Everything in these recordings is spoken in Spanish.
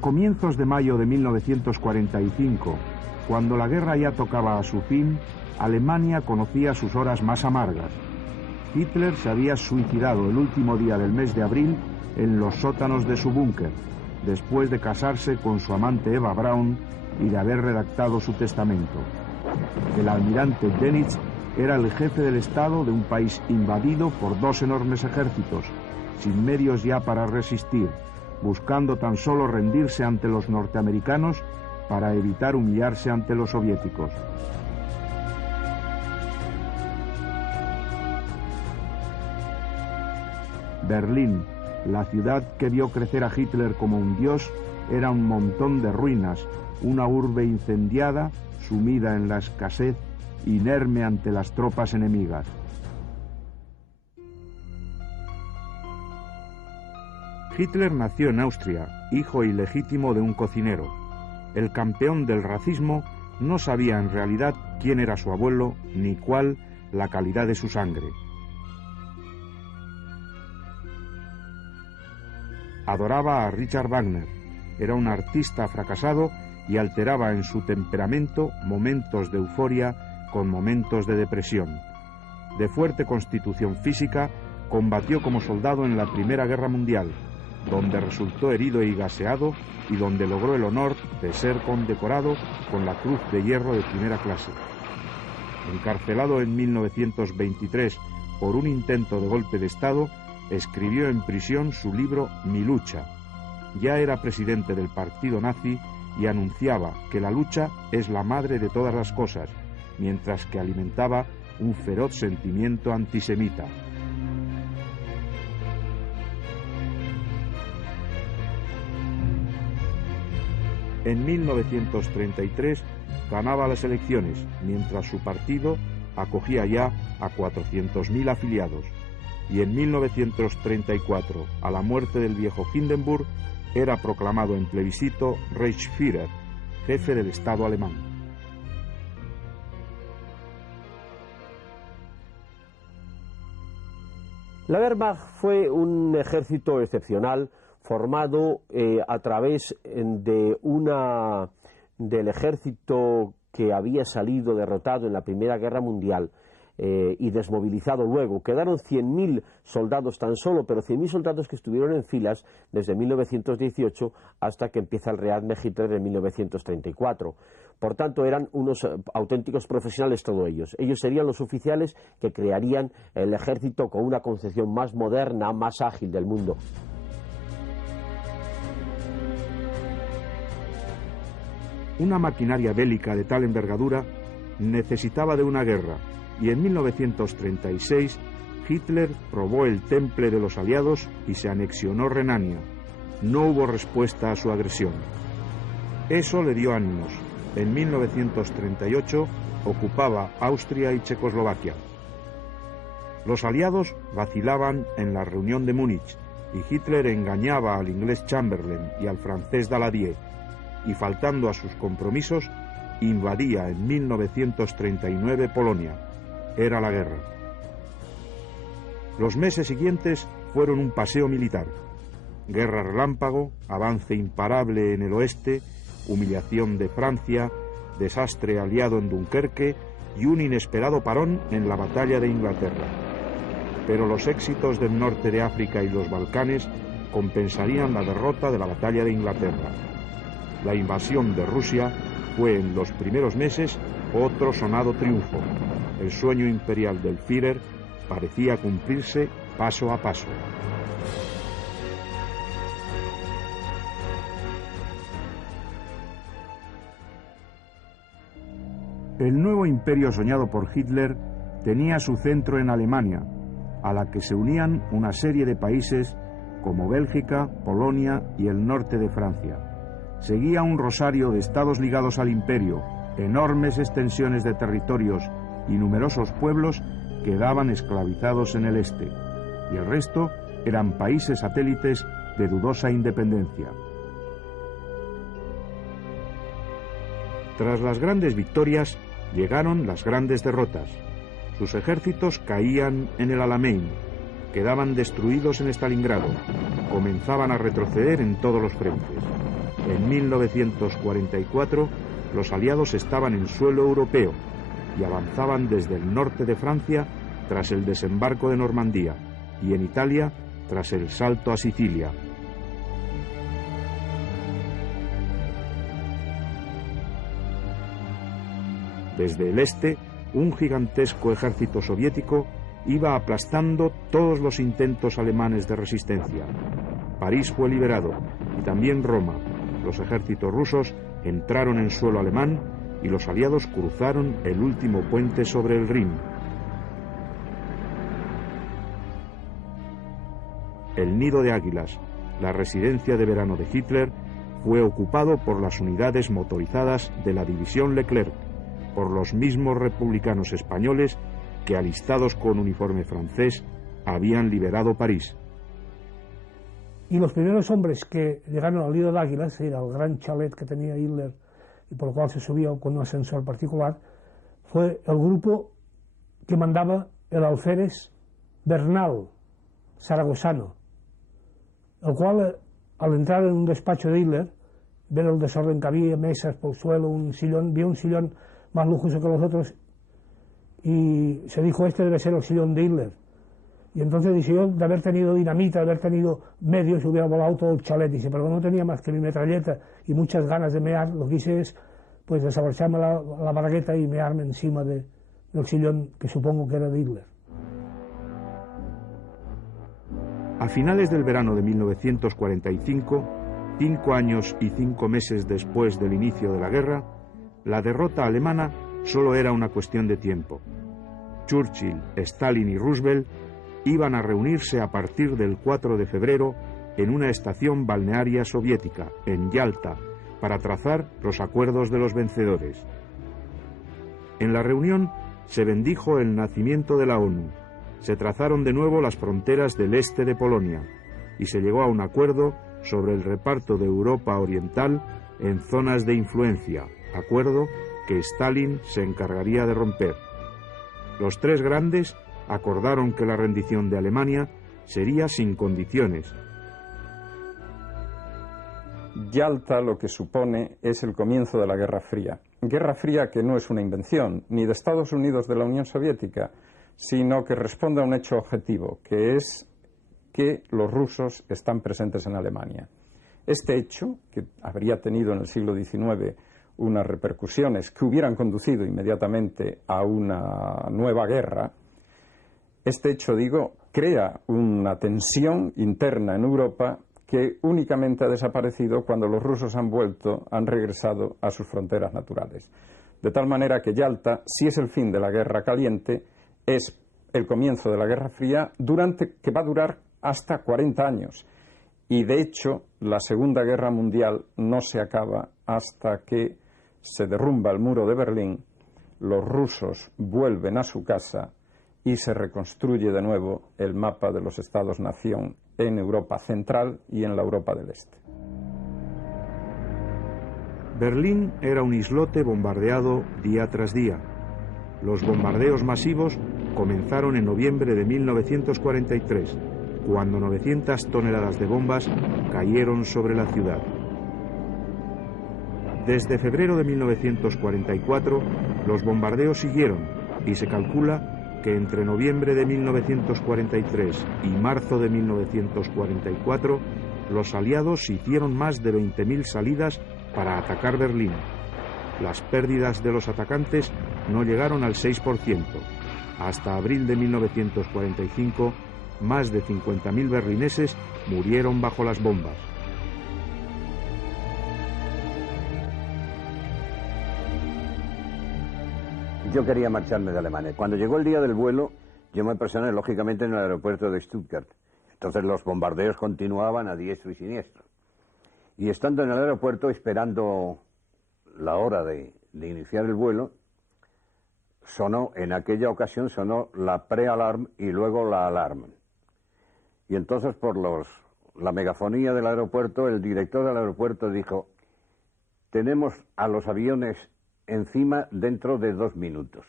comienzos de mayo de 1945, cuando la guerra ya tocaba a su fin, Alemania conocía sus horas más amargas. Hitler se había suicidado el último día del mes de abril en los sótanos de su búnker, después de casarse con su amante Eva Braun y de haber redactado su testamento. El almirante Dönitz era el jefe del Estado de un país invadido por dos enormes ejércitos, sin medios ya para resistir, buscando tan solo rendirse ante los norteamericanos para evitar humillarse ante los soviéticos. Berlín, la ciudad que vio crecer a Hitler como un dios, era un montón de ruinas, una urbe incendiada, sumida en la escasez, inerme ante las tropas enemigas. Hitler nació en Austria, hijo ilegítimo de un cocinero. El campeón del racismo no sabía en realidad quién era su abuelo ni cuál la calidad de su sangre. Adoraba a Richard Wagner, era un artista fracasado y alteraba en su temperamento momentos de euforia con momentos de depresión. De fuerte constitución física, combatió como soldado en la Primera Guerra Mundial, donde resultó herido y gaseado y donde logró el honor de ser condecorado con la Cruz de Hierro de primera clase. Encarcelado en 1923 por un intento de golpe de Estado, escribió en prisión su libro Mi lucha. Ya era presidente del partido nazi y anunciaba que la lucha es la madre de todas las cosas, mientras que alimentaba un feroz sentimiento antisemita. En 1933 ganaba las elecciones, mientras su partido acogía ya a 400.000 afiliados. Y en 1934, a la muerte del viejo Hindenburg, era proclamado en plebiscito Reichsführer, jefe del Estado alemán. La Wehrmacht fue un ejército excepcional formado a través del ejército que había salido derrotado en la Primera Guerra Mundial y desmovilizado luego. Quedaron 100.000 soldados tan solo, pero 100.000 soldados que estuvieron en filas desde 1918 hasta que empieza el Rearme Hitler en 1934. Por tanto, eran unos auténticos profesionales todos ellos. Ellos serían los oficiales que crearían el ejército con una concepción más moderna, más ágil del mundo. Una maquinaria bélica de tal envergadura necesitaba de una guerra, y en 1936 Hitler probó el temple de los aliados y se anexionó Renania. No hubo respuesta a su agresión. Eso le dio ánimos. En 1938 ocupaba Austria y Checoslovaquia. Los aliados vacilaban en la reunión de Múnich y Hitler engañaba al inglés Chamberlain y al francés Daladier, y faltando a sus compromisos, invadía en 1939 Polonia. Era la guerra. Los meses siguientes fueron un paseo militar. Guerra relámpago, avance imparable en el oeste, humillación de Francia, desastre aliado en Dunkerque y un inesperado parón en la batalla de Inglaterra. Pero los éxitos del norte de África y los Balcanes compensarían la derrota de la batalla de Inglaterra. La invasión de Rusia fue en los primeros meses otro sonado triunfo. El sueño imperial del Führer parecía cumplirse paso a paso. El nuevo imperio soñado por Hitler tenía su centro en Alemania, a la que se unían una serie de países como Bélgica, Polonia y el norte de Francia. Seguía un rosario de estados ligados al imperio, enormes extensiones de territorios y numerosos pueblos quedaban esclavizados en el este, y el resto eran países satélites de dudosa independencia. Tras las grandes victorias llegaron las grandes derrotas. Sus ejércitos caían en el Alamein, quedaban destruidos en Stalingrado, comenzaban a retroceder en todos los frentes. En 1944 los aliados estaban en suelo europeo y avanzaban desde el norte de Francia tras el desembarco de Normandía y en Italia tras el salto a Sicilia. Desde el este, un gigantesco ejército soviético iba aplastando todos los intentos alemanes de resistencia. París fue liberado y también Roma. Los ejércitos rusos entraron en suelo alemán y los aliados cruzaron el último puente sobre el Rin. El Nido de Águilas, la residencia de verano de Hitler, fue ocupado por las unidades motorizadas de la división Leclerc, por los mismos republicanos españoles que, alistados con uniforme francés, habían liberado París. Y los primeros hombres que llegaron al Nido de Águilas, era el gran chalet que tenía Hitler y por el cual se subía con un ascensor particular, fue el grupo que mandaba el alférez Bernal, zaragozano, el cual, al entrar en un despacho de Hitler, ver el desorden que había, mesas por el suelo, un sillón, vio un sillón más lujoso que los otros y se dijo, este debe ser el sillón de Hitler. Y entonces dice, yo de haber tenido dinamita, de haber tenido medios, hubiera volado todo el chalet. Dice, pero no tenía más que mi metralleta y muchas ganas de mear, lo que hice es pues desabrocharme la bragueta y mearme encima del sillón que supongo que era de Hitler. A finales del verano de 1945, 5 años y 5 meses después del inicio de la guerra, la derrota alemana solo era una cuestión de tiempo. Churchill, Stalin y Roosevelt iban a reunirse a partir del 4 de febrero en una estación balnearia soviética, en Yalta, para trazar los acuerdos de los vencedores. En la reunión se bendijo el nacimiento de la ONU, se trazaron de nuevo las fronteras del este de Polonia y se llegó a un acuerdo sobre el reparto de Europa Oriental en zonas de influencia, acuerdo que Stalin se encargaría de romper. Los tres grandes acordaron que la rendición de Alemania sería sin condiciones. Yalta lo que supone es el comienzo de la Guerra Fría. Guerra Fría que no es una invención ni de Estados Unidos de la Unión Soviética, sino que responde a un hecho objetivo, que es que los rusos están presentes en Alemania. Este hecho, que habría tenido en el siglo XIX unas repercusiones que hubieran conducido inmediatamente a una nueva guerra, este hecho, digo, crea una tensión interna en Europa que únicamente ha desaparecido cuando los rusos han regresado a sus fronteras naturales. De tal manera que Yalta, si es el fin de la Guerra Caliente, es el comienzo de la Guerra Fría, que va a durar hasta 40 años. Y de hecho, la Segunda Guerra Mundial no se acaba hasta que se derrumba el muro de Berlín, los rusos vuelven a su casa y se reconstruye de nuevo el mapa de los Estados-nación en Europa Central y en la Europa del Este. Berlín era un islote bombardeado día tras día. Los bombardeos masivos comenzaron en noviembre de 1943, cuando 900 toneladas de bombas cayeron sobre la ciudad. Desde febrero de 1944, los bombardeos siguieron y se calcula que entre noviembre de 1943 y marzo de 1944, los aliados hicieron más de 20.000 salidas para atacar Berlín. Las pérdidas de los atacantes no llegaron al 6%. Hasta abril de 1945, más de 50.000 berlineses murieron bajo las bombas. Yo quería marcharme de Alemania. Cuando llegó el día del vuelo, yo me personé lógicamente en el aeropuerto de Stuttgart. Entonces los bombardeos continuaban a diestro y siniestro. Y estando en el aeropuerto, esperando la hora de iniciar el vuelo, en aquella ocasión sonó la pre-alarm y luego la alarm. Y entonces por la megafonía del aeropuerto, el director del aeropuerto dijo, tenemos a los aviones encima dentro de 2 minutos.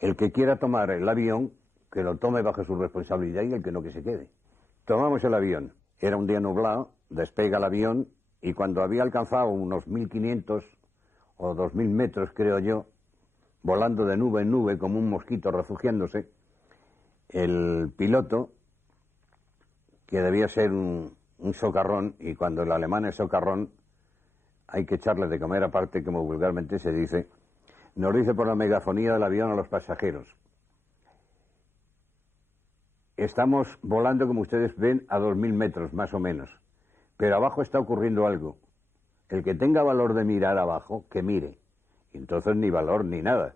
El que quiera tomar el avión, que lo tome bajo su responsabilidad y el que no, que se quede. Tomamos el avión. Era un día nublado despega el avión y cuando había alcanzado unos 1500 o 2000 metros, creo yo, volando de nube en nube como un mosquito refugiándose, el piloto, que debía ser un socarrón, y cuando el alemán es socarrón hay que echarle de comer aparte, como vulgarmente se dice, nos dice por la megafonía del avión a los pasajeros: estamos volando, como ustedes ven, a 2000 metros más o menos, pero abajo está ocurriendo algo. El que tenga valor de mirar abajo, que mire. Y entonces ni valor ni nada.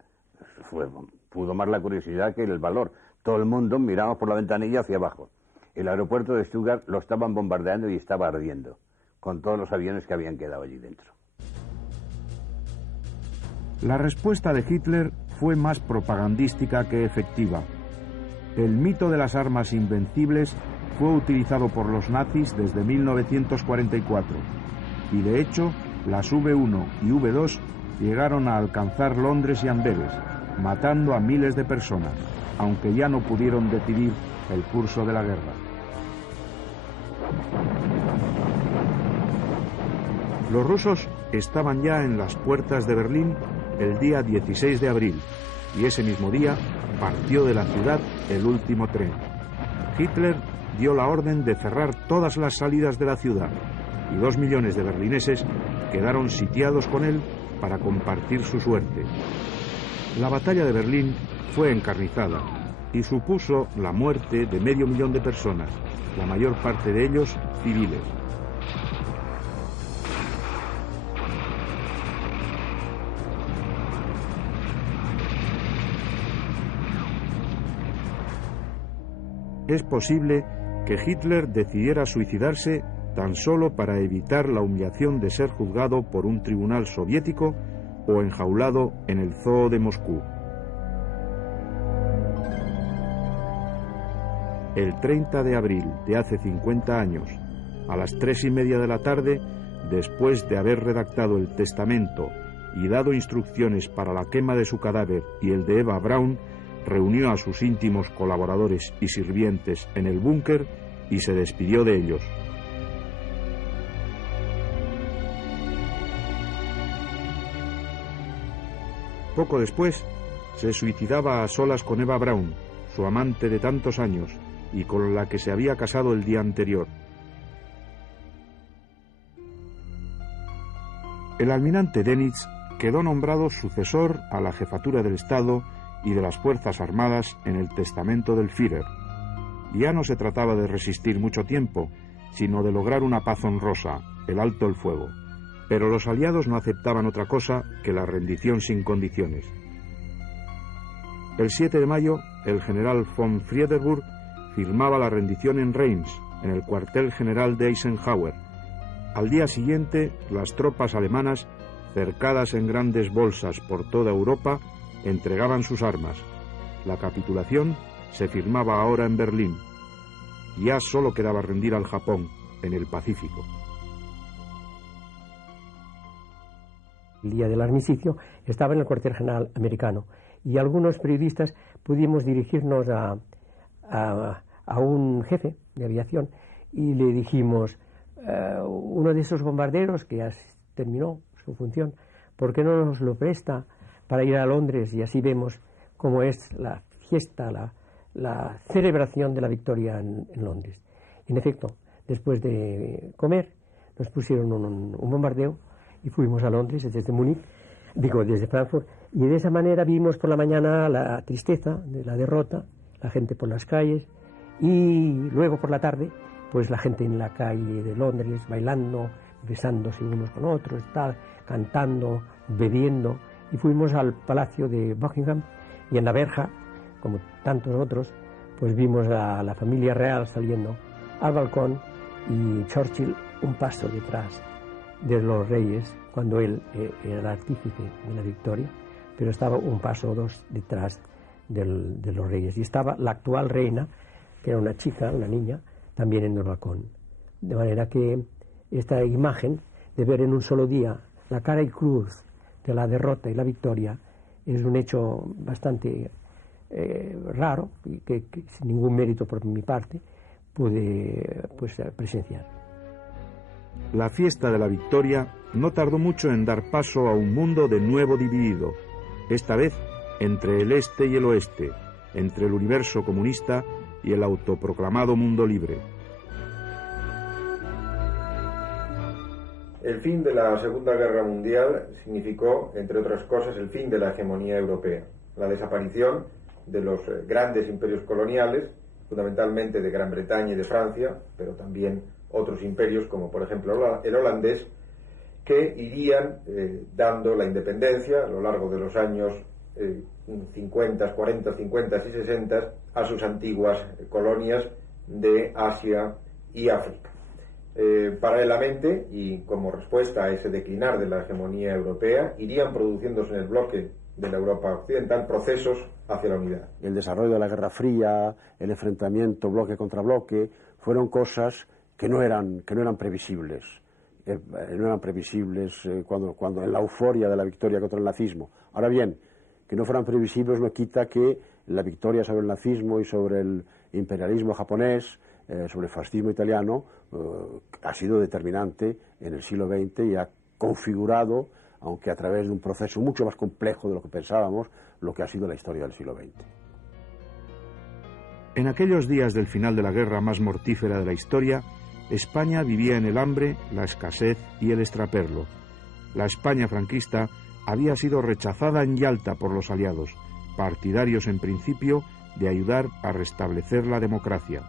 Pudo más la curiosidad que el valor. Todo el mundo miramos por la ventanilla hacia abajo. El aeropuerto de Stuttgart lo estaban bombardeando y estaba ardiendo, con todos los aviones que habían quedado allí dentro. La respuesta de Hitler fue más propagandística que efectiva. El mito de las armas invencibles fue utilizado por los nazis desde 1944 y de hecho las V1 y V2 llegaron a alcanzar Londres y Amberes, matando a miles de personas, aunque ya no pudieron decidir el curso de la guerra. Los rusos estaban ya en las puertas de Berlín el día 16 de abril y ese mismo día partió de la ciudad el último tren. Hitler dio la orden de cerrar todas las salidas de la ciudad y 2 millones de berlineses quedaron sitiados con él para compartir su suerte. La batalla de Berlín fue encarnizada y supuso la muerte de 500.000 de personas, la mayor parte de ellos civiles. Es posible que Hitler decidiera suicidarse tan solo para evitar la humillación de ser juzgado por un tribunal soviético o enjaulado en el zoo de Moscú. El 30 de abril de hace 50 años, a las 3:30 de la tarde, después de haber redactado el testamento y dado instrucciones para la quema de su cadáver y el de Eva Braun, reunió a sus íntimos colaboradores y sirvientes en el búnker y se despidió de ellos. Poco después, se suicidaba a solas con Eva Braun, su amante de tantos años, y con la que se había casado el día anterior. El almirante Dönitz quedó nombrado sucesor a la jefatura del Estado y de las Fuerzas Armadas en el testamento del Führer. Ya no se trataba de resistir mucho tiempo, sino de lograr una paz honrosa, el alto el fuego. Pero los aliados no aceptaban otra cosa que la rendición sin condiciones. El 7 de mayo, el general von Friedeburg firmaba la rendición en Reims, en el cuartel general de Eisenhower. Al día siguiente, las tropas alemanas, cercadas en grandes bolsas por toda Europa, entregaban sus armas. La capitulación se firmaba ahora en Berlín. Ya solo quedaba rendir al Japón, en el Pacífico. El día del armisticio estaba en el cuartel general americano y algunos periodistas pudimos dirigirnos a un jefe de aviación y le dijimos: uno de esos bombarderos que ya terminó su función, ¿por qué no nos lo presta para ir a Londres y así vemos cómo es la fiesta, la celebración de la victoria en Londres? Y en efecto, después de comer, nos pusieron un bombardeo y fuimos a Londres desde Múnich, desde Frankfurt, y de esa manera vimos por la mañana la tristeza de la derrota, la gente por las calles, y luego por la tarde, pues la gente en la calle de Londres bailando, besándose unos con otros, cantando, bebiendo, y fuimos al Palacio de Buckingham, y en la verja, como tantos otros, pues vimos a la familia real saliendo al balcón y Churchill un paso detrás de los reyes, cuando él era el artífice de la victoria, pero estaba un paso o dos detrás de los reyes. Y estaba la actual reina, que era una chica, una niña, también en el balcón. De manera que esta imagen de ver en un solo día la cara y cruz de la derrota y la victoria es un hecho bastante raro y que sin ningún mérito por mi parte pude presenciar. La fiesta de la victoria no tardó mucho en dar paso a un mundo de nuevo dividido, esta vez entre el este y el oeste, entre el universo comunista y el autoproclamado mundo libre. El fin de la Segunda Guerra Mundial significó, entre otras cosas, el fin de la hegemonía europea, la desaparición de los grandes imperios coloniales, fundamentalmente de Gran Bretaña y de Francia, pero también otros imperios como por ejemplo el holandés, que irían dando la independencia a lo largo de los años 50, 40, 50 y 60 a sus antiguas colonias de Asia y África. Paralelamente, y como respuesta a ese declinar de la hegemonía europea, irían produciéndose en el bloque de la Europa occidental procesos hacia la unidad. El desarrollo de la Guerra Fría, el enfrentamiento bloque contra bloque, fueron cosas que no eran previsibles. No eran previsibles cuando en la euforia de la victoria contra el nazismo. Ahora bien, que no fueran previsibles no quita que la victoria sobre el nazismo y sobre el imperialismo japonés, sobre el fascismo italiano, ha sido determinante en el siglo XX y ha configurado, aunque a través de un proceso mucho más complejo de lo que pensábamos, lo que ha sido la historia del siglo XX. En aquellos días del final de la guerra más mortífera de la historia, España vivía en el hambre, la escasez y el extraperlo. La España franquista había sido rechazada en Yalta por los aliados, partidarios en principio de ayudar a restablecer la democracia.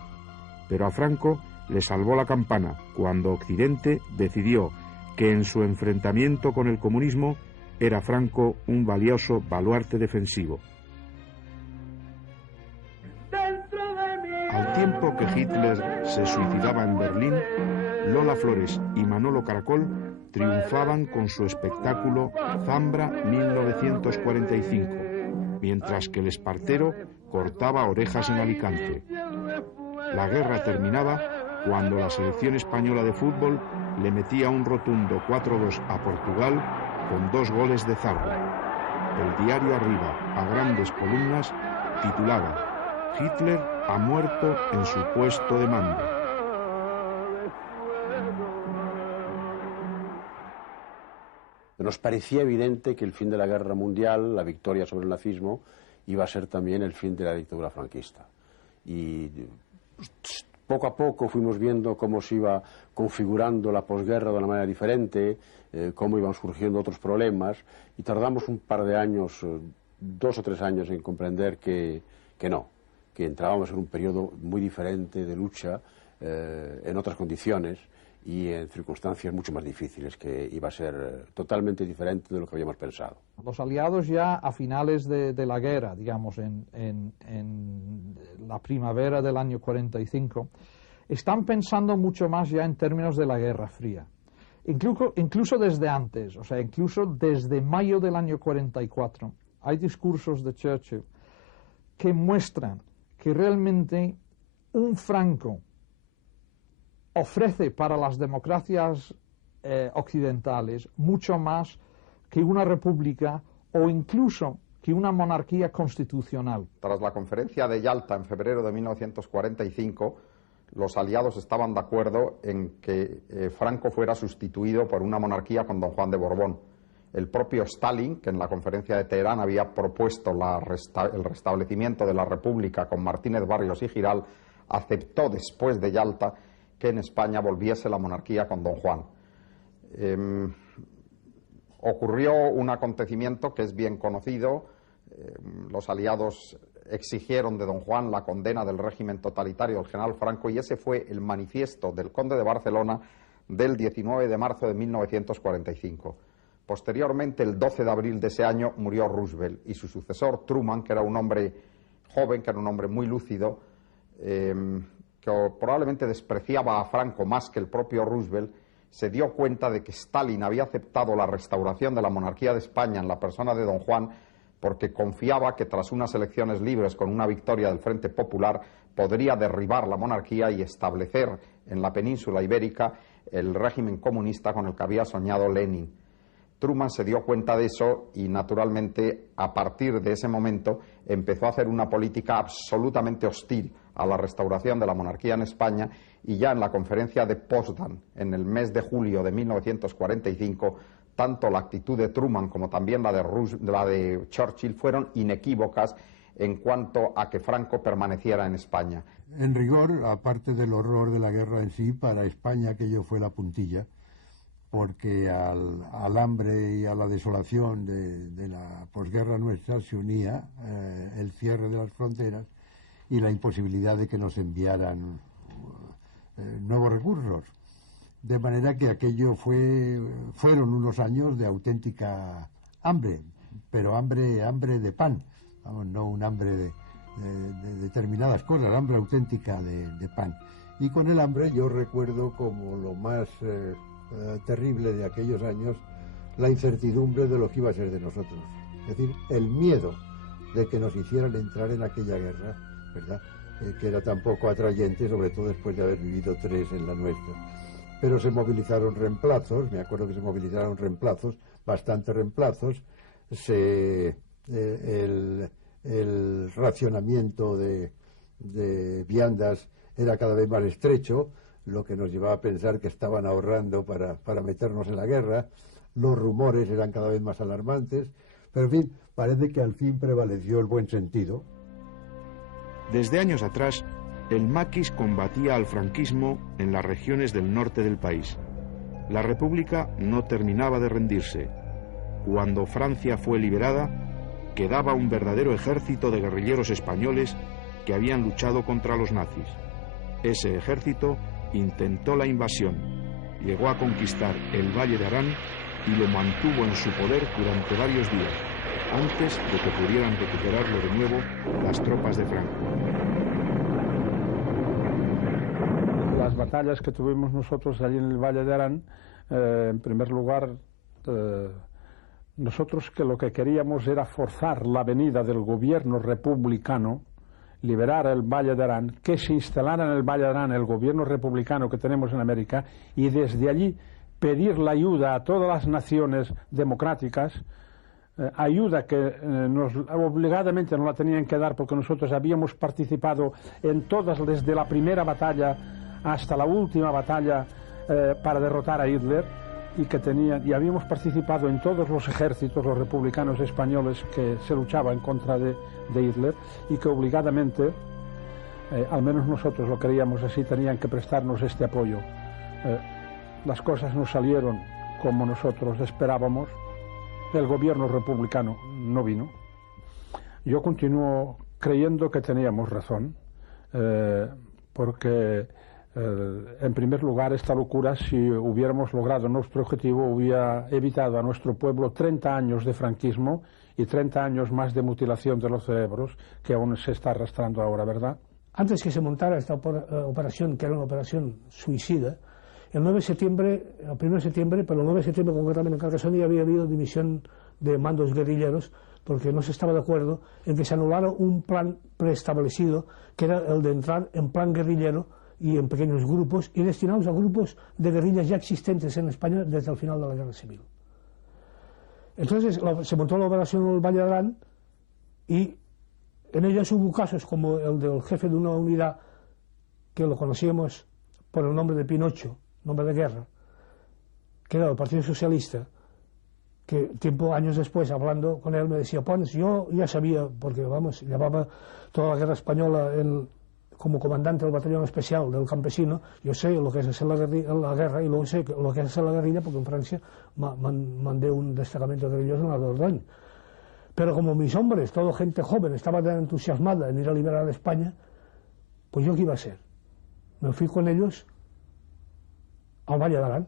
Pero a Franco le salvó la campana cuando Occidente decidió que en su enfrentamiento con el comunismo era Franco un valioso baluarte defensivo. Al tiempo que Hitler se suicidaba en Berlín, Lola Flores y Manolo Caracol triunfaban con su espectáculo Zambra 1945, mientras que el Espartero cortaba orejas en Alicante. La guerra terminaba cuando la selección española de fútbol le metía un rotundo 4-2 a Portugal con 2 goles de Zarra. El diario Arriba, a grandes columnas, titulaba «Hitler ha muerto en su puesto de mando». Nos parecía evidente que el fin de la guerra mundial, la victoria sobre el nazismo, iba a ser también el fin de la dictadura franquista. Y poco a poco fuimos viendo cómo se iba configurando la posguerra de una manera diferente, cómo iban surgiendo otros problemas, y tardamos un par de años, 2 o 3 años, en comprender que entrábamos en un periodo muy diferente de lucha, en otras condiciones y en circunstancias mucho más difíciles, que iba a ser totalmente diferente de lo que habíamos pensado. Los aliados ya a finales de la guerra, digamos en la primavera del año 45, están pensando mucho más ya en términos de la Guerra Fría. Incluso desde antes, o sea, incluso desde mayo del año 44, hay discursos de Churchill que muestran que realmente un Franco ofrece para las democracias occidentales mucho más que una república o incluso que una monarquía constitucional. Tras la conferencia de Yalta en febrero de 1945, los aliados estaban de acuerdo en que Franco fuera sustituido por una monarquía con don Juan de Borbón. El propio Stalin, que en la conferencia de Teherán había propuesto el restablecimiento de la república con Martínez Barrios y Giral, aceptó después de Yalta que en España volviese la monarquía con don Juan. Ocurrió un acontecimiento que es bien conocido. Los aliados exigieron de don Juan la condena del régimen totalitario del general Franco, y ese fue el manifiesto del conde de Barcelona del 19 de marzo de 1945. Posteriormente, el 12 de abril de ese año, murió Roosevelt, y su sucesor, Truman, que era un hombre joven, que era un hombre muy lúcido, que probablemente despreciaba a Franco más que el propio Roosevelt, se dio cuenta de que Stalin había aceptado la restauración de la monarquía de España en la persona de don Juan, porque confiaba que tras unas elecciones libres con una victoria del Frente Popular podría derribar la monarquía y establecer en la península ibérica el régimen comunista con el que había soñado Lenin. Truman se dio cuenta de eso y, naturalmente, a partir de ese momento empezó a hacer una política absolutamente hostil a la restauración de la monarquía en España, y ya en la conferencia de Potsdam, en el mes de julio de 1945, tanto la actitud de Truman como también la de Churchill fueron inequívocas en cuanto a que Franco permaneciera en España. En rigor, aparte del horror de la guerra en sí, para España aquello fue la puntilla, porque al hambre y a la desolación de la posguerra nuestra se unía el cierre de las fronteras y la imposibilidad de que nos enviaran nuevos recursos. De manera que aquello fueron unos años de auténtica hambre, pero hambre de pan, vamos, no un hambre de determinadas cosas, hambre auténtica de pan. Y con el hambre yo recuerdo como lo más terrible de aquellos años la incertidumbre de lo que iba a ser de nosotros. Es decir, el miedo de que nos hicieran entrar en aquella guerra, ¿verdad? Que era tan poco atrayente, sobre todo después de haber vivido 3 en la nuestra. Pero se movilizaron reemplazos, me acuerdo que se movilizaron reemplazos, bastantes reemplazos, el racionamiento de viandas era cada vez más estrecho, lo que nos llevaba a pensar que estaban ahorrando para meternos en la guerra, los rumores eran cada vez más alarmantes, pero en fin, parece que al fin prevaleció el buen sentido. Desde años atrás, el maquis combatía al franquismo en las regiones del norte del país. La República no terminaba de rendirse. Cuando Francia fue liberada, quedaba un verdadero ejército de guerrilleros españoles que habían luchado contra los nazis. Ese ejército intentó la invasión, llegó a conquistar el Valle de Arán y lo mantuvo en su poder durante varios días, antes de que pudieran recuperarlo de nuevo las tropas de Franco. Las batallas que tuvimos nosotros allí en el Valle de Arán, en primer lugar, nosotros que lo que queríamos era forzar la venida del gobierno republicano, liberar el Valle de Arán, que se instalara en el Valle de Arán el gobierno republicano que tenemos en América y desde allí pedir la ayuda a todas las naciones democráticas, ayuda que obligadamente nos la tenían que dar porque nosotros habíamos participado en todas, desde la primera batalla hasta la última batalla para derrotar a Hitler, y habíamos participado en todos los ejércitos, los republicanos españoles que se luchaban en contra de Hitler, y que obligadamente, al menos nosotros lo queríamos así, tenían que prestarnos este apoyo. Las cosas no salieron como nosotros esperábamos, el gobierno republicano no vino. Yo continúo creyendo que teníamos razón, porque en primer lugar, esta locura, si hubiéramos logrado nuestro objetivo, hubiera evitado a nuestro pueblo 30 años de franquismo y 30 años más de mutilación de los cerebros, que aún se está arrastrando ahora, ¿verdad? Antes que se montara esta operación, que era una operación suicida, el 1 de septiembre, pero el 9 de septiembre concretamente en Carcassonne había habido dimisión de mandos guerrilleros porque no se estaba de acuerdo en que se anulara un plan preestablecido, que era el de entrar en plan guerrillero y en pequeños grupos y destinados a grupos de guerrillas ya existentes en España desde el final de la Guerra Civil. Entonces se montó la operación en el Valle de Arán y en ellas hubo casos como el del jefe de una unidad que lo conocíamos por el nombre de Pinocho, nombre de guerra, que era del Partido Socialista, que años después, hablando con él, me decía: Pons, yo ya sabía, porque vamos, llevaba toda la guerra española como comandante del batallón especial del campesino, yo sé lo que es hacer la guerra y luego sé lo que es hacer la guerrilla, porque en Francia mandé un destacamento de guerrilleros en la Dordogne. Pero como mis hombres, toda gente joven, estaba tan entusiasmada en ir a liberar a España, pues yo qué iba a hacer. Me fui con ellos al Valle de Arán,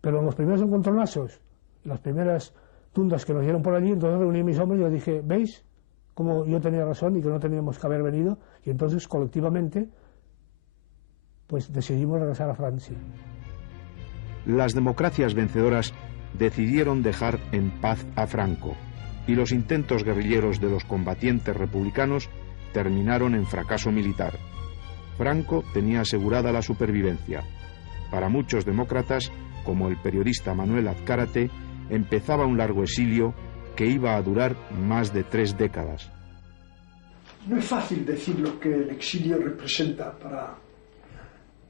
pero en los primeros encontronazos, las primeras tundas que nos dieron por allí, entonces reuní a mis hombres y les dije: ¿veis cómo yo tenía razón y que no teníamos que haber venido? Y entonces colectivamente pues decidimos regresar a Francia. Las democracias vencedoras decidieron dejar en paz a Franco y los intentos guerrilleros de los combatientes republicanos terminaron en fracaso militar. Franco tenía asegurada la supervivencia. Para muchos demócratas, como el periodista Manuel Azcárate, empezaba un largo exilio que iba a durar más de 3 décadas. No es fácil decir lo que el exilio representa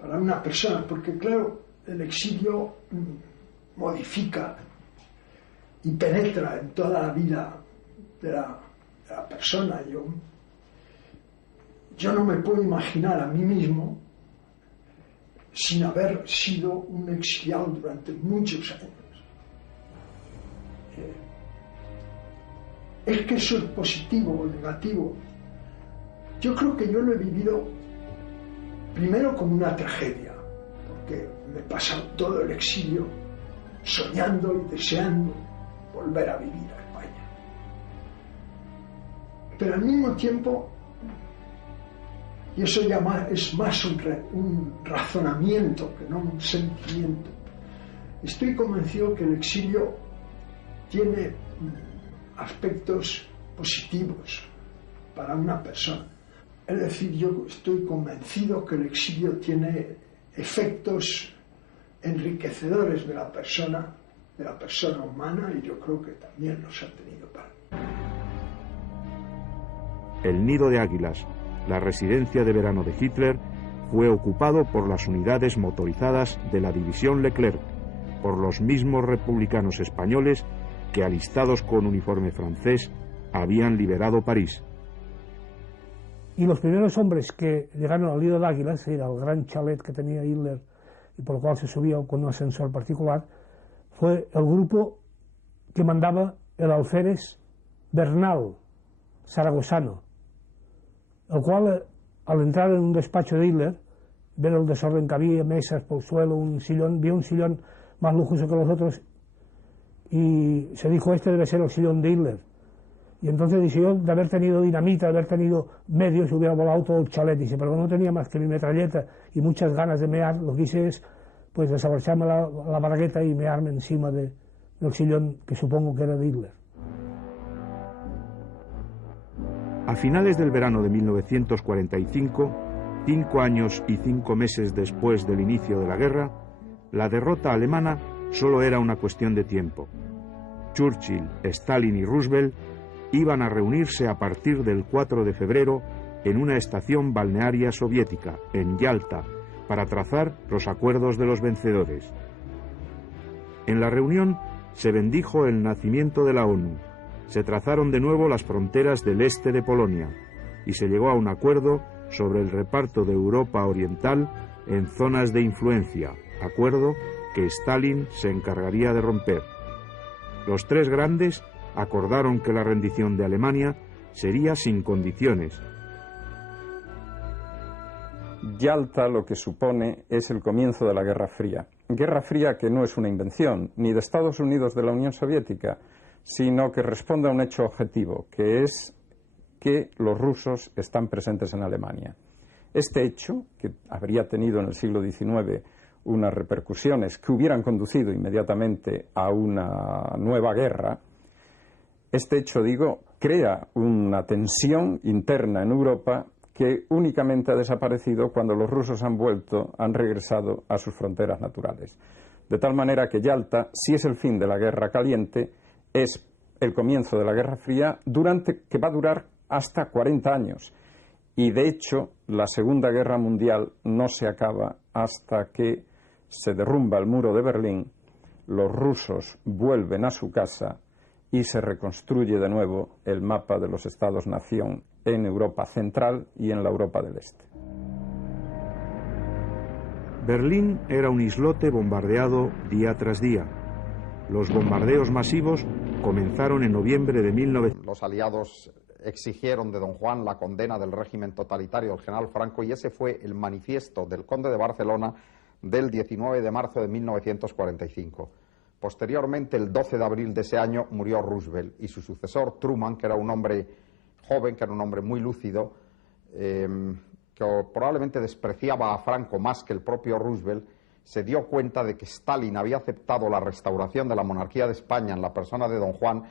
para una persona, porque claro, el exilio modifica y penetra en toda la vida de la persona. Yo no me puedo imaginar a mí mismo sin haber sido un exiliado durante muchos años. ¿Es que eso es positivo o negativo? Yo creo que yo lo he vivido primero como una tragedia, porque me he pasado todo el exilio soñando y deseando volver a vivir a España. Pero al mismo tiempo, y eso ya es más un razonamiento que no un sentimiento, estoy convencido que el exilio tiene aspectos positivos para una persona. Es decir, yo estoy convencido que el exilio tiene efectos enriquecedores de la persona humana, y yo creo que también los ha tenido para mí. El Nido de Águilas, la residencia de verano de Hitler, fue ocupado por las unidades motorizadas de la división Leclerc, por los mismos republicanos españoles que, alistados con uniforme francés, habían liberado París. Y los primeros hombres que llegaron al Nido de Águilas, era el gran chalet que tenía Hitler y por el cual se subía con un ascensor particular, fue el grupo que mandaba el alférez Bernal, zaragozano, el cual, al entrar en un despacho de Hitler, ver el desorden que había, mesas por el suelo, un sillón, vio un sillón más lujoso que los otros y se dijo: este debe ser el sillón de Hitler. Y entonces dice: yo, de haber tenido dinamita, de haber tenido medios, hubiera volado todo el chalet. Dice: pero no tenía más que mi metralleta y muchas ganas de mear, lo que hice es pues desabrocharme la bragueta y mearme encima del sillón que supongo que era de Hitler. A finales del verano de 1945, 5 años y 5 meses después del inicio de la guerra, la derrota alemana solo era una cuestión de tiempo. Churchill, Stalin y Roosevelt iban a reunirse a partir del 4 de febrero en una estación balnearia soviética, en Yalta, para trazar los acuerdos de los vencedores. En la reunión se bendijo el nacimiento de la ONU, se trazaron de nuevo las fronteras del este de Polonia y se llegó a un acuerdo sobre el reparto de Europa Oriental en zonas de influencia, acuerdo que Stalin se encargaría de romper. Los tres grandes acordaron que la rendición de Alemania sería sin condiciones. Yalta lo que supone es el comienzo de la Guerra Fría. Guerra Fría que no es una invención ni de Estados Unidos de la Unión Soviética, sino que responde a un hecho objetivo, que es que los rusos están presentes en Alemania. Este hecho, que habría tenido en el siglo XIX unas repercusiones que hubieran conducido inmediatamente a una nueva guerra, este hecho, digo, crea una tensión interna en Europa que únicamente ha desaparecido cuando los rusos han regresado a sus fronteras naturales. De tal manera que Yalta, si es el fin de la Guerra Caliente, es el comienzo de la Guerra Fría, que va a durar hasta 40 años. Y de hecho, la Segunda Guerra Mundial no se acaba hasta que se derrumba el muro de Berlín, los rusos vuelven a su casa y se reconstruye de nuevo el mapa de los Estados-nación en Europa Central y en la Europa del Este. Berlín era un islote bombardeado día tras día. Los bombardeos masivos comenzaron en noviembre de 1900. Los aliados exigieron de don Juan la condena del régimen totalitario del general Franco, y ese fue el manifiesto del conde de Barcelona del 19 de marzo de 1945. Posteriormente, el 12 de abril de ese año, murió Roosevelt, y su sucesor, Truman, que era un hombre joven, que era un hombre muy lúcido, que probablemente despreciaba a Franco más que el propio Roosevelt, se dio cuenta de que Stalin había aceptado la restauración de la monarquía de España en la persona de don Juan,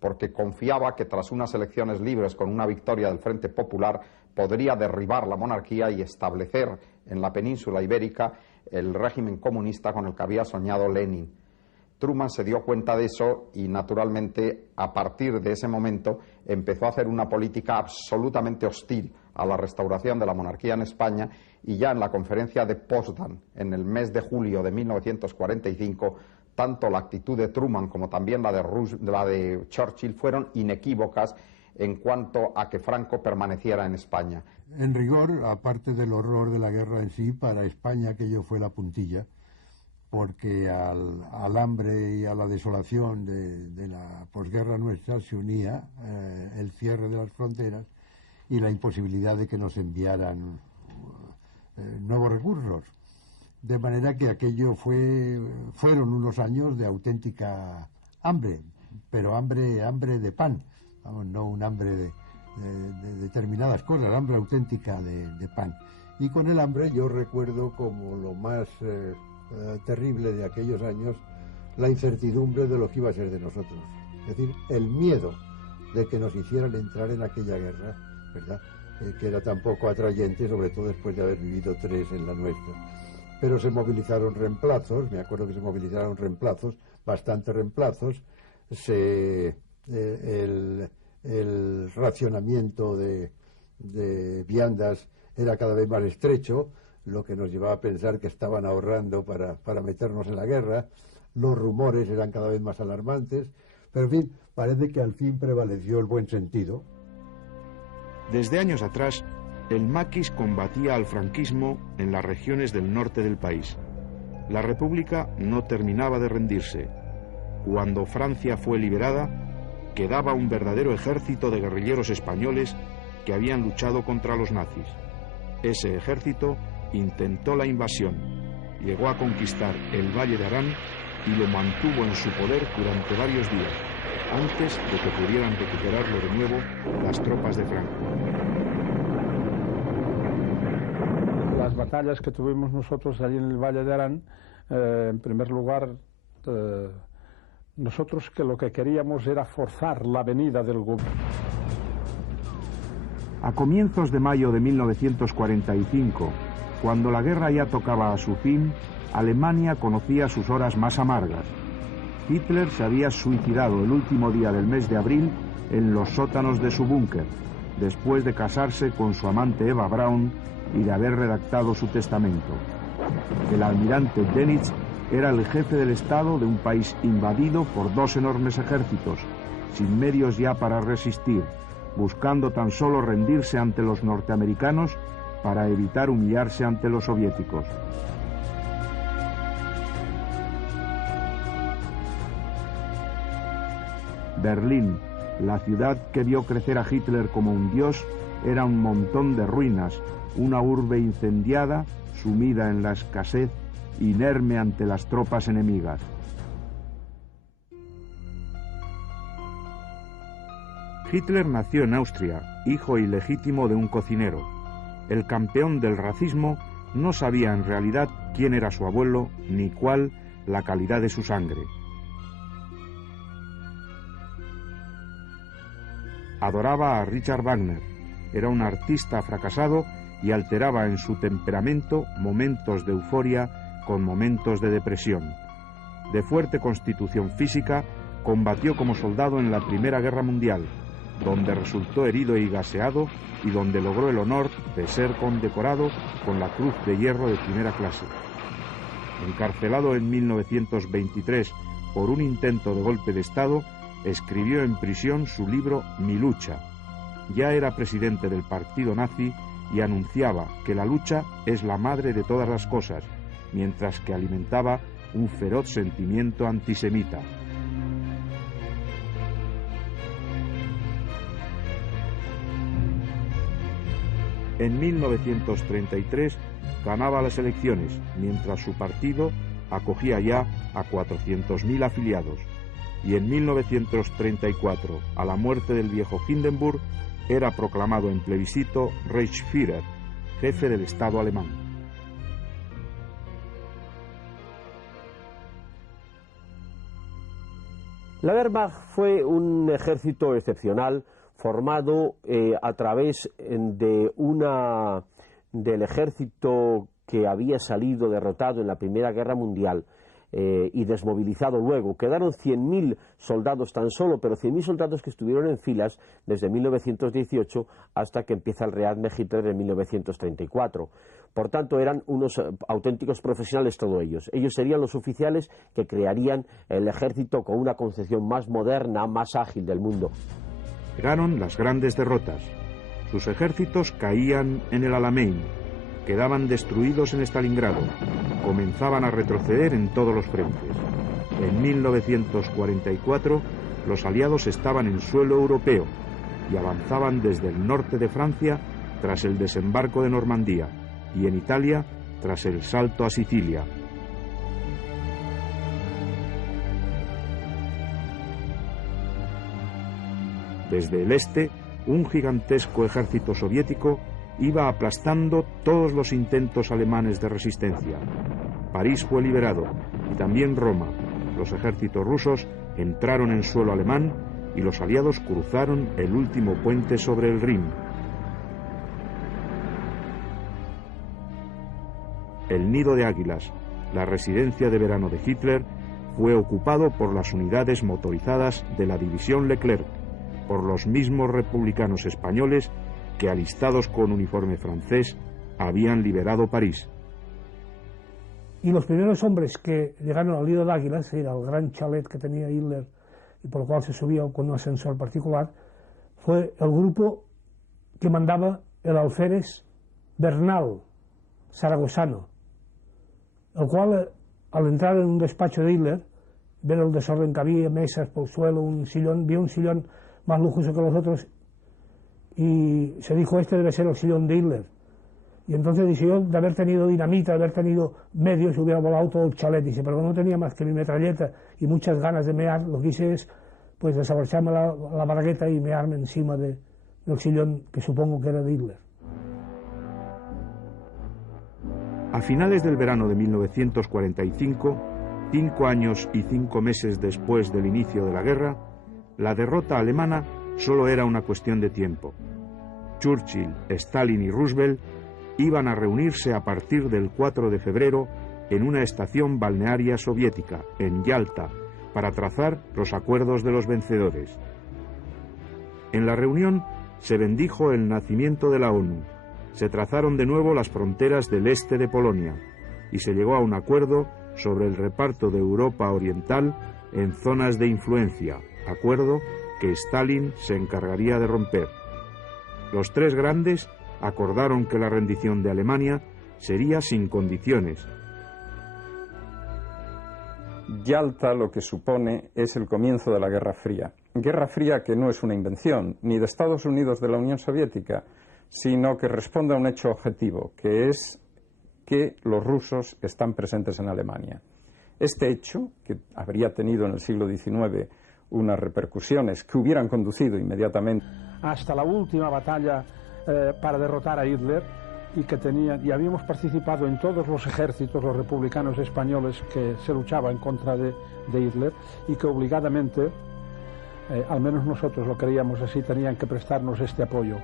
porque confiaba que tras unas elecciones libres con una victoria del Frente Popular podría derribar la monarquía y establecer en la península ibérica el régimen comunista con el que había soñado Lenin. Truman se dio cuenta de eso y, naturalmente, a partir de ese momento empezó a hacer una política absolutamente hostil a la restauración de la monarquía en España, y ya en la conferencia de Potsdam, en el mes de julio de 1945, tanto la actitud de Truman como también la de Churchill fueron inequívocas en cuanto a que Franco permaneciera en España. En rigor, aparte del horror de la guerra en sí, para España aquello fue la puntilla, porque al hambre y a la desolación de la posguerra nuestra se unía el cierre de las fronteras y la imposibilidad de que nos enviaran nuevos recursos. De manera que aquello fueron unos años de auténtica hambre, pero hambre de pan, vamos, no un hambre de determinadas cosas, hambre auténtica de pan. Y con el hambre yo recuerdo como lo más terrible de aquellos años la incertidumbre de lo que iba a ser de nosotros. Es decir, el miedo de que nos hicieran entrar en aquella guerra, ¿verdad? Que era tan poco atrayente, sobre todo después de haber vivido 3 en la nuestra. Pero se movilizaron reemplazos, me acuerdo que se movilizaron reemplazos, bastantes reemplazos, el racionamiento de viandas era cada vez más estrecho, lo que nos llevaba a pensar que estaban ahorrando para meternos en la guerra, los rumores eran cada vez más alarmantes, pero en fin, parece que al fin prevaleció el buen sentido. Desde años atrás, el maquis combatía al franquismo en las regiones del norte del país. La República no terminaba de rendirse. Cuando Francia fue liberada, quedaba un verdadero ejército de guerrilleros españoles que habían luchado contra los nazis. Ese ejército intentó la invasión, llegó a conquistar el Valle de Arán y lo mantuvo en su poder durante varios días, antes de que pudieran recuperarlo de nuevo las tropas de Franco. Las batallas que tuvimos nosotros allí en el Valle de Arán, en primer lugar, nosotros que lo que queríamos era forzar la venida del gobierno. A comienzos de mayo de 1945, cuando la guerra ya tocaba a su fin, Alemania conocía sus horas más amargas. Hitler se había suicidado el último día del mes de abril en los sótanos de su búnker, después de casarse con su amante Eva Braun y de haber redactado su testamento. El almirante Dönitz era el jefe del Estado de un país invadido por 2 enormes ejércitos, sin medios ya para resistir, buscando tan solo rendirse ante los norteamericanos para evitar humillarse ante los soviéticos. Berlín, la ciudad que vio crecer a Hitler como un dios, era un montón de ruinas, una urbe incendiada, sumida en la escasez, inerme ante las tropas enemigas. Hitler nació en Austria, hijo ilegítimo de un cocinero. El campeón del racismo no sabía en realidad quién era su abuelo ni cuál la calidad de su sangre. Adoraba a Richard Wagner, era un artista fracasado y alteraba en su temperamento momentos de euforia con momentos de depresión. De fuerte constitución física, combatió como soldado en la Primera Guerra Mundial, donde resultó herido y gaseado y donde logró el honor de ser condecorado con la Cruz de Hierro de primera clase. Encarcelado en 1923 por un intento de golpe de Estado, escribió en prisión su libro Mi lucha. Ya era presidente del partido nazi y anunciaba que la lucha es la madre de todas las cosas, mientras que alimentaba un feroz sentimiento antisemita. En 1933 ganaba las elecciones, mientras su partido acogía ya a 400.000 afiliados. Y en 1934, a la muerte del viejo Hindenburg, era proclamado en plebiscito Reichsführer, jefe del Estado alemán. La Wehrmacht fue un ejército excepcional formado a través del ejército que había salido derrotado en la Primera Guerra Mundial, y desmovilizado luego. Quedaron 100.000 soldados tan solo, pero 100.000 soldados que estuvieron en filas desde 1918 hasta que empieza el rearme Hitler en 1934. Por tanto, eran unos auténticos profesionales todos ellos. Ellos serían los oficiales que crearían el ejército con una concepción más moderna, más ágil del mundo. Llegaron las grandes derrotas. Sus ejércitos caían en el Alamein, quedaban destruidos en Stalingrado, comenzaban a retroceder en todos los frentes. En 1944 los aliados estaban en suelo europeo y avanzaban desde el norte de Francia tras el desembarco de Normandía y en Italia tras el salto a Sicilia. Desde el este, un gigantesco ejército soviético iba aplastando todos los intentos alemanes de resistencia. París fue liberado y también Roma. Los ejércitos rusos entraron en suelo alemán y los aliados cruzaron el último puente sobre el Rin. El Nido de Águilas, la residencia de verano de Hitler, fue ocupado por las unidades motorizadas de la división Leclerc, por los mismos republicanos españoles que, alistados con uniforme francés, habían liberado París. Y los primeros hombres que llegaron al Nido de Águilas, era el gran chalet que tenía Hitler y por el cual se subía con un ascensor particular, fue el grupo que mandaba el alférez Bernal, zaragozano, el cual, al entrar en un despacho de Hitler, ver el desorden que había, mesas por el suelo, un sillón, vio un sillón más lujoso que los otros y se dijo, este debe ser el sillón de Hitler. Y entonces dice, yo de haber tenido dinamita, de haber tenido medios, hubiera volado todo el chalet. Dice, pero no tenía más que mi metralleta y muchas ganas de mear, lo que hice es pues desabrocharme la bragueta y mearme encima del sillón que supongo que era de Hitler. A finales del verano de 1945, 5 años y 5 meses después del inicio de la guerra, la derrota alemana solo era una cuestión de tiempo. Churchill, Stalin y Roosevelt iban a reunirse a partir del 4 de febrero en una estación balnearia soviética, en Yalta, para trazar los acuerdos de los vencedores. En la reunión se bendijo el nacimiento de la ONU, se trazaron de nuevo las fronteras del este de Polonia y se llegó a un acuerdo sobre el reparto de Europa Oriental en zonas de influencia, acuerdo que Stalin se encargaría de romper. Los tres grandes acordaron que la rendición de Alemania sería sin condiciones. Yalta lo que supone es el comienzo de la Guerra Fría. Guerra Fría que no es una invención ni de Estados Unidos de la Unión Soviética, sino que responde a un hecho objetivo, que es que los rusos están presentes en Alemania. Este hecho, que habría tenido en el siglo XIX unas repercusiones que hubieran conducido inmediatamente hasta la última batalla para derrotar a Hitler, y habíamos participado en todos los ejércitos, los republicanos españoles que se luchaban en contra de Hitler, y que obligadamente, al menos nosotros lo creíamos así, tenían que prestarnos este apoyo.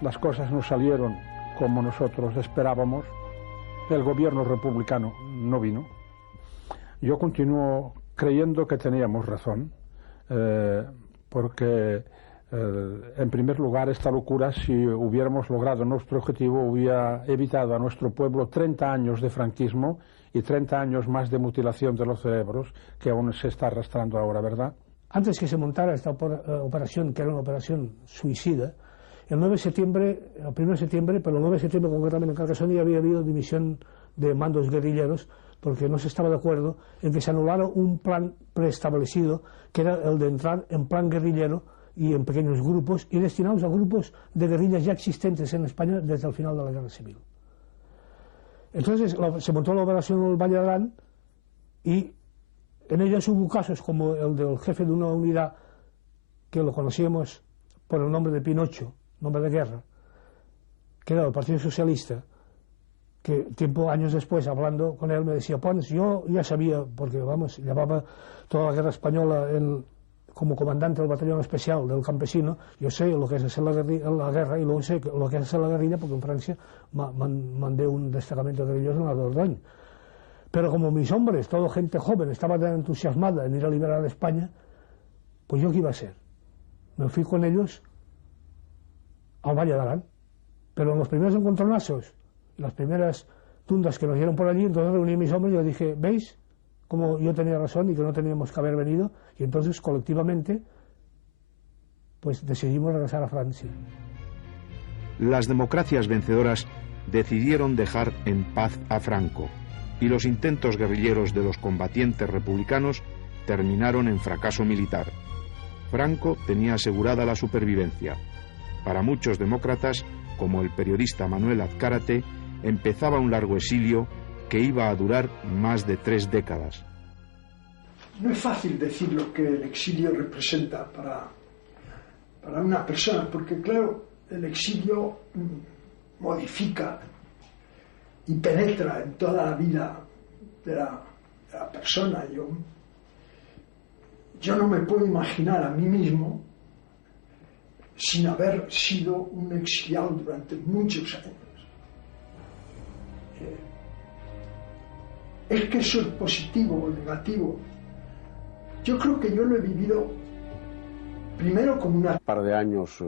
Las cosas no salieron como nosotros esperábamos, el gobierno republicano no vino. Yo continúo creyendo que teníamos razón, porque en primer lugar esta locura, si hubiéramos logrado nuestro objetivo, hubiera evitado a nuestro pueblo 30 años de franquismo y 30 años más de mutilación de los cerebros que aún se está arrastrando ahora, ¿verdad? Antes que se montara esta operación, que era una operación suicida, el 9 de septiembre, el 1 de septiembre, pero el 9 de septiembre concretamente en Carcassonne había habido dimisión de mandos guerrilleros porque no se estaba de acuerdo en que se anulara un plan preestablecido que era el de entrar en plan guerrillero y en pequeños grupos y destinados a grupos de guerrillas ya existentes en España desde el final de la Guerra Civil. Entonces se montó la operación del Valle de Arán y en ellas hubo casos como el del jefe de una unidad que lo conocíamos por el nombre de Pinocho, nombre de guerra, que era del Partido Socialista, que años después, hablando con él, me decía, Pons, yo ya sabía, porque vamos, llevaba toda la guerra española como comandante del batallón especial del campesino, yo sé lo que es hacer la guerra y luego sé lo que es hacer la guerrilla, porque en Francia mandé un destacamento guerrilloso en la Dordogne. Pero como mis hombres, toda gente joven, estaba tan entusiasmada en ir a liberar a España, pues yo qué iba a ser. Me fui con ellos al Valle de Arán. Pero en los primeros encontronazos, las primeras tundas que nos dieron por allí, entonces reuní a mis hombres y les dije, ¿veis cómo yo tenía razón y que no teníamos que haber venido? Y entonces colectivamente pues decidimos regresar a Francia. Las democracias vencedoras decidieron dejar en paz a Franco y los intentos guerrilleros de los combatientes republicanos terminaron en fracaso militar. Franco tenía asegurada la supervivencia. Para muchos demócratas, como el periodista Manuel Azcárate, empezaba un largo exilio que iba a durar más de 3 décadas. No es fácil decir lo que el exilio representa para una persona, porque claro, el exilio modifica y penetra en toda la vida de la persona. Yo no me puedo imaginar a mí mismo sin haber sido un exiliado durante muchos años. Es que eso es positivo o negativo. Yo creo que yo lo he vivido primero como una... Un par de años,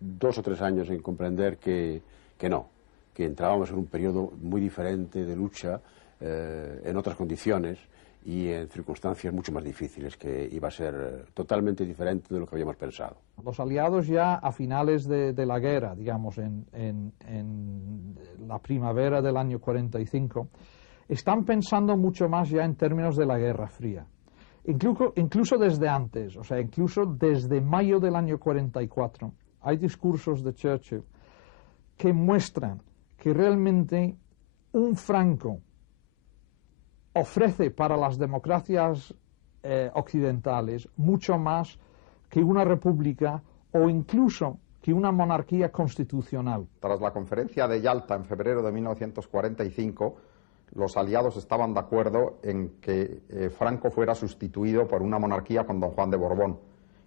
2 o 3 años en comprender que no, que entrábamos en un periodo muy diferente de lucha, en otras condiciones y en circunstancias mucho más difíciles, que iba a ser totalmente diferente de lo que habíamos pensado. Los aliados ya a finales de la guerra, digamos en la primavera del año 45, están pensando mucho más ya en términos de la Guerra Fría. Incluso desde antes, o sea, incluso desde mayo del año 44, hay discursos de Churchill que muestran que realmente un Franco ofrece para las democracias occidentales mucho más que una república o incluso que una monarquía constitucional. Tras la conferencia de Yalta en febrero de 1945, los aliados estaban de acuerdo en que Franco fuera sustituido por una monarquía con don Juan de Borbón.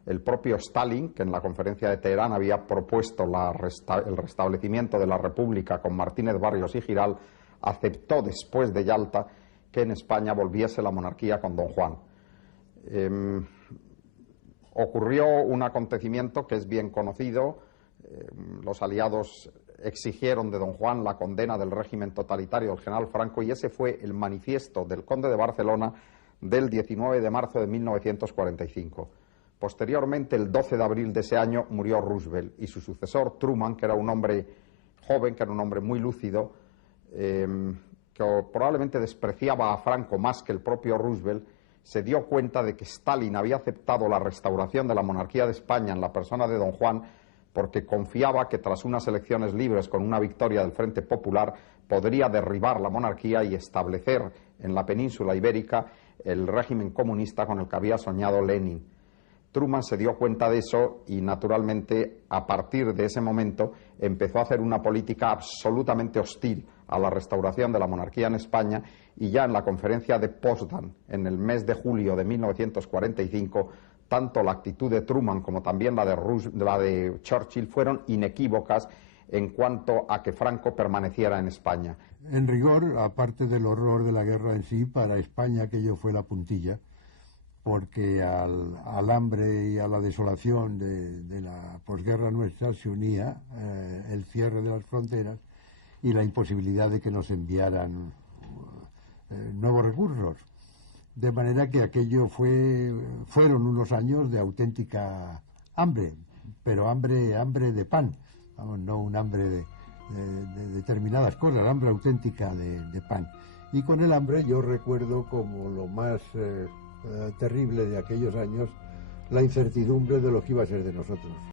El propio Stalin, que en la conferencia de Teherán había propuesto el restablecimiento de la república con Martínez Barrios y Giral, aceptó después de Yalta que en España volviese la monarquía con don Juan. Ocurrió un acontecimiento que es bien conocido. Los aliados exigieron de don Juan la condena del régimen totalitario del general Franco, y ese fue el manifiesto del conde de Barcelona del 19 de marzo de 1945. Posteriormente, el 12 de abril de ese año, murió Roosevelt, y su sucesor, Truman, que era un hombre joven, que era un hombre muy lúcido, que probablemente despreciaba a Franco más que el propio Roosevelt, se dio cuenta de que Stalin había aceptado la restauración de la monarquía de España en la persona de don Juan, porque confiaba que tras unas elecciones libres con una victoria del Frente Popular podría derribar la monarquía y establecer en la península ibérica el régimen comunista con el que había soñado Lenin. Truman se dio cuenta de eso y, naturalmente, a partir de ese momento empezó a hacer una política absolutamente hostil a la restauración de la monarquía en España, y ya en la conferencia de Potsdam, en el mes de julio de 1945, tanto la actitud de Truman como también la de Churchill fueron inequívocas en cuanto a que Franco permaneciera en España. En rigor, aparte del horror de la guerra en sí, para España aquello fue la puntilla, porque al hambre y a la desolación de la posguerra nuestra se unía el cierre de las fronteras y la imposibilidad de que nos enviaran nuevos recursos. De manera que aquello fueron unos años de auténtica hambre, pero hambre de pan, vamos, no un hambre de determinadas cosas, hambre auténtica de pan. Y con el hambre yo recuerdo como lo más terrible de aquellos años la incertidumbre de lo que iba a ser de nosotros.